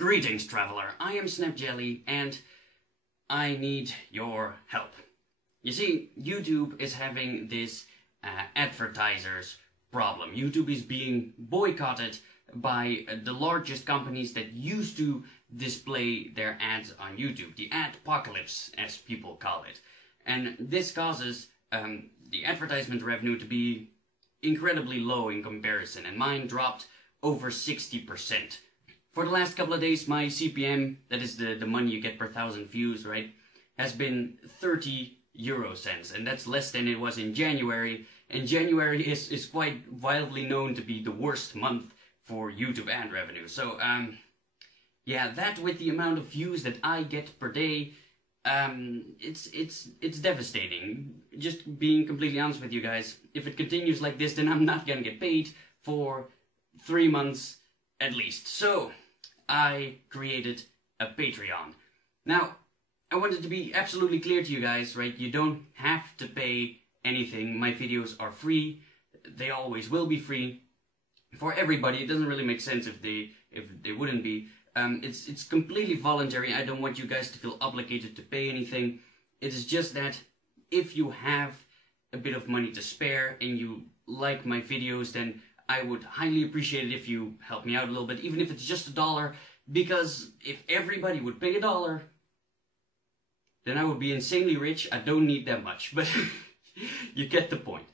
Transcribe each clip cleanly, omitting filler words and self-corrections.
Greetings, traveler. I am SnapJelly, and I need your help. You see, YouTube is having this advertisers problem. YouTube is being boycotted by the largest companies that used to display their ads on YouTube. The adpocalypse, as people call it. And this causes the advertisement revenue to be incredibly low in comparison, and mine dropped over 60%. For the last couple of days, my CPM, that is the money you get per 1,000 views, right, has been 30 euro cents, and that's less than it was in January, and January is quite wildly known to be the worst month for YouTube ad revenue. So, yeah, that with the amount of views that I get per day, it's devastating. Just being completely honest with you guys, if it continues like this, then I'm not gonna get paid for 3 months at least. So, I created a Patreon. Now, I wanted to be absolutely clear to you guys, right? You don't have to pay anything. My videos are free. They always will be free for everybody. It doesn't really make sense if they wouldn't be. It's completely voluntary. I don't want you guys to feel obligated to pay anything. It is just that if you have a bit of money to spare and you like my videos, then I would highly appreciate it if you help me out a little bit, even if it's just $1, because if everybody would pay $1, then I would be insanely rich. I don't need that much, but you get the point.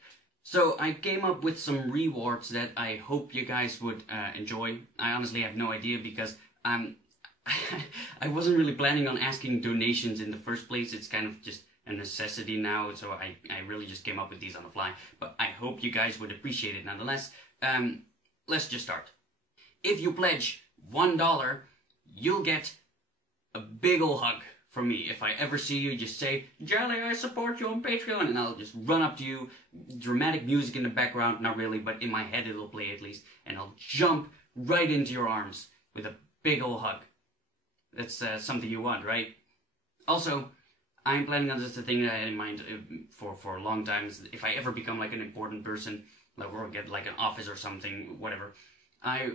So I came up with some rewards that I hope you guys would enjoy. I honestly have no idea because I wasn't really planning on asking donations in the first place. It's kind of just a necessity now, so I really just came up with these on the fly. But I hope you guys would appreciate it nonetheless. Let's just start. If you pledge $1, you'll get a big ol' hug from me. If I ever see you, just say, "Jelly, I support you on Patreon," and I'll just run up to you, dramatic music in the background, not really, but in my head it'll play at least, and I'll jump right into your arms with a big ol' hug. That's something you want, right? Also, I'm planning on this, a thing that I had in mind for a long time. Is if I ever become like an important person, like, or get like an office or something, whatever, I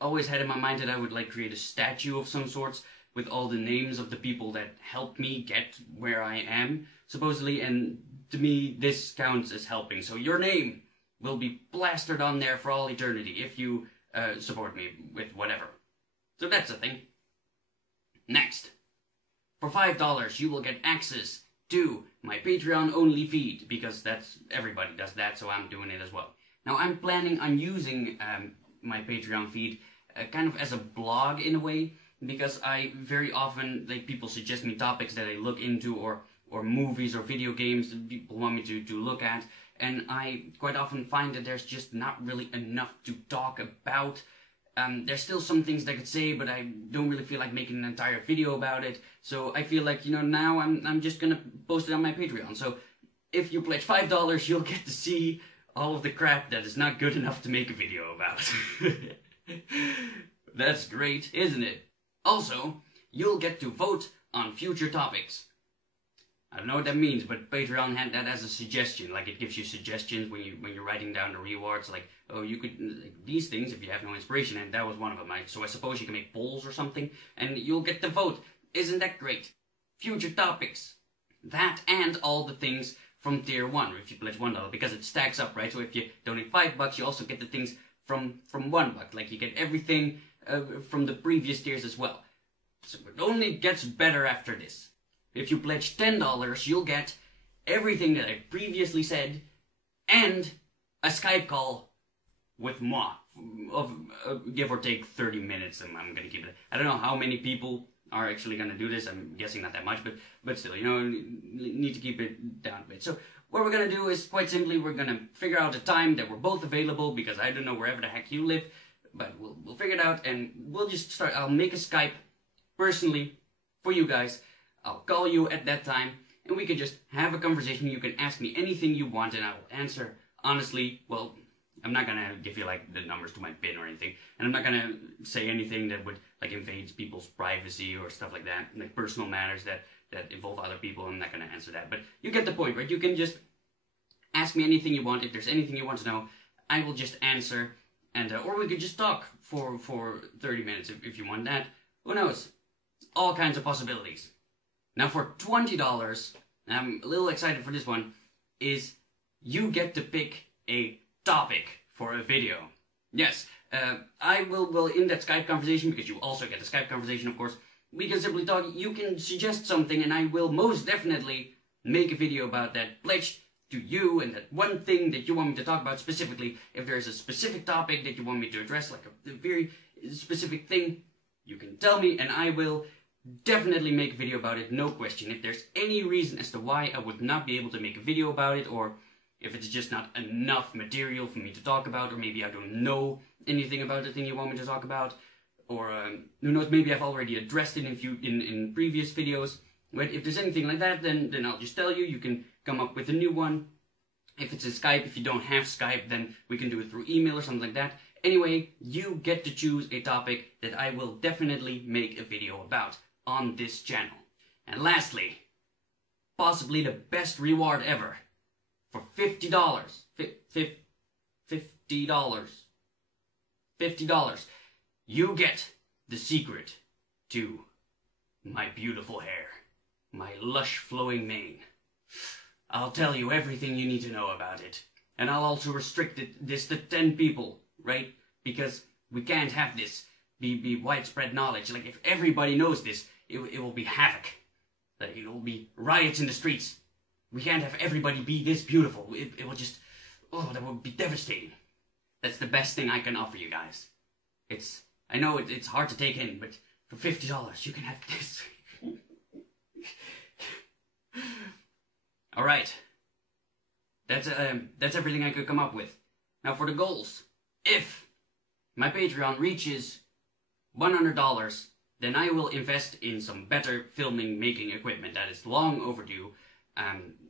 always had in my mind that I would like create a statue of some sorts with all the names of the people that helped me get where I am, supposedly, and to me this counts as helping. So your name will be plastered on there for all eternity if you support me with whatever. So that's a thing. Next, for $5 you will get access to my Patreon only feed, because that's, everybody does that, so I'm doing it as well. Now I'm planning on using my Patreon feed kind of as a blog in a way, because I very often, like, people suggest me topics that I look into, or movies or video games that people want me to look at, and I quite often find that there's just not really enough to talk about. There's still some things that I could say, but I don't really feel like making an entire video about it, so I feel like, you know, now I'm just gonna post it on my Patreon. So if you pledge $5, you'll get to see all of the crap that is not good enough to make a video about. That's great, isn't it? Also, you'll get to vote on future topics. I don't know what that means, but Patreon had that as a suggestion. Like, it gives you suggestions when you're writing down the rewards. Like, oh, you could, like, these things if you have no inspiration, and that was one of them. So I suppose you can make polls or something, and you'll get to vote. Isn't that great? Future topics. That and all the things from tier 1, if you pledge $1, because it stacks up, right? So if you donate $5, you also get the things from $1. Like, you get everything from the previous tiers as well. So it only gets better after this. If you pledge $10, you'll get everything that I previously said, and a Skype call with moi, of give or take 30 minutes, and I'm gonna keep it. I don't know how many people are actually gonna do this. I'm guessing not that much, but still, you know, need to keep it down a bit. So what we're gonna do is, quite simply, we're gonna figure out a time that we're both available, because I don't know wherever the heck you live, but we'll figure it out, and we'll just start. I'll make a Skype personally for you guys. I'll call you at that time, and we can just have a conversation. You can ask me anything you want, and I will answer honestly. Well, I'm not gonna give you like the numbers to my PIN or anything, and I'm not gonna say anything that would like invade people's privacy or stuff like that, like personal matters that involve other people. I'm not gonna answer that, but you get the point, right? You can just ask me anything you want. If there's anything you want to know, I will just answer. And or we could just talk for 30 minutes if you want that. Who knows? All kinds of possibilities. Now for $20, and I'm a little excited for this one, is you get to pick a topic for a video. Yes, I will in that Skype conversation, because you also get the Skype conversation, of course, we can simply talk. You can suggest something, and I will most definitely make a video about that, pledged to you, and that one thing that you want me to talk about specifically. If there's a specific topic that you want me to address, like a very specific thing, you can tell me, and I will definitely make a video about it, no question. If there's any reason as to why I would not be able to make a video about it, or if it's just not enough material for me to talk about, or maybe I don't know anything about the thing you want me to talk about, or who knows, maybe I've already addressed it in previous videos. But if there's anything like that, then I'll just tell you. You can come up with a new one. If it's a Skype, if you don't have Skype, then we can do it through email or something like that. Anyway, you get to choose a topic that I will definitely make a video about on this channel. And lastly, possibly the best reward ever, for $50, $50, you get the secret to my beautiful hair, my lush flowing mane. I'll tell you everything you need to know about it. And I'll also restrict this to 10 people, right? Because we can't have this be widespread knowledge. Like, if everybody knows this, it will be havoc. Like, it will be riots in the streets. We can't have everybody be this beautiful. It will just, oh, that would be devastating. That's the best thing I can offer you guys. I know it's hard to take in, but for $50, you can have this. All right. That's everything I could come up with. Now for the goals. If my Patreon reaches $100, then I will invest in some better making equipment. That is long overdue,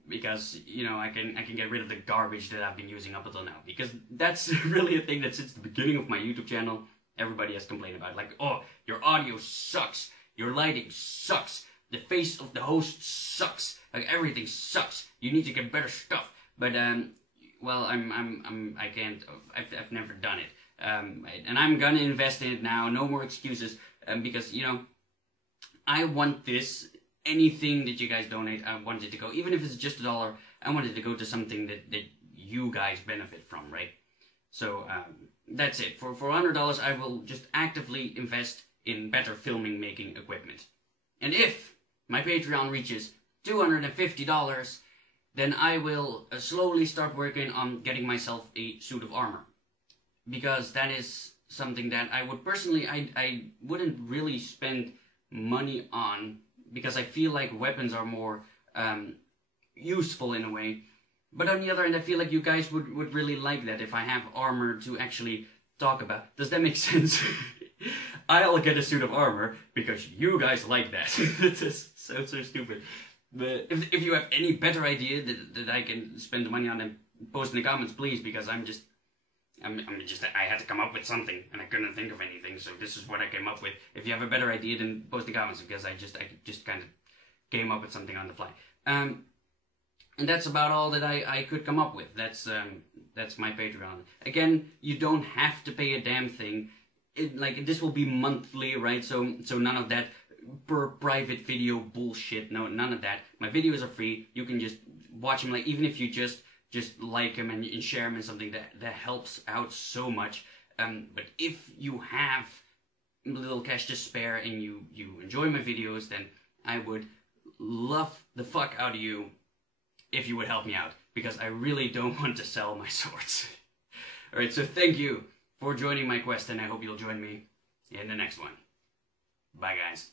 because, you know, I can get rid of the garbage that I've been using up until now. Because that's really a thing that since the beginning of my YouTube channel, everybody has complained about. Like, oh, your audio sucks, your lighting sucks, the face of the host sucks, like everything sucks. You need to get better stuff. But well, I can't. I've never done it. And I'm gonna invest in it now. No more excuses. Because, you know, I want this. Anything that you guys donate, I want it to go. Even if it's just $1, I want it to go to something that you guys benefit from, right? So that's it. For $100, I will just actively invest in better making equipment. And if my Patreon reaches $250, then I will slowly start working on getting myself a suit of armor. Because that is something that I would personally, I wouldn't really spend money on, because I feel like weapons are more useful in a way. But on the other hand, I feel like you guys would really like that if I have armor to actually talk about. Does that make sense? I'll get a suit of armor because you guys like that. This sounds so stupid. But if you have any better idea that I can spend the money on, then post in the comments, please, because I had to come up with something, and I couldn't think of anything, so this is what I came up with. If you have a better idea, then post in the comments, because I just kind of came up with something on the fly. And that's about all that I could come up with. That's my Patreon. Again, you don't have to pay a damn thing. Like, this will be monthly, right? So none of that per private video bullshit. No, none of that. My videos are free. You can just watch them. Like, even if you just like them and share them and something, that helps out so much. But if you have a little cash to spare and you enjoy my videos, then I would love the fuck out of you if you would help me out, because I really don't want to sell my swords. Alright, so thank you for joining my quest, and I hope you'll join me in the next one. Bye, guys.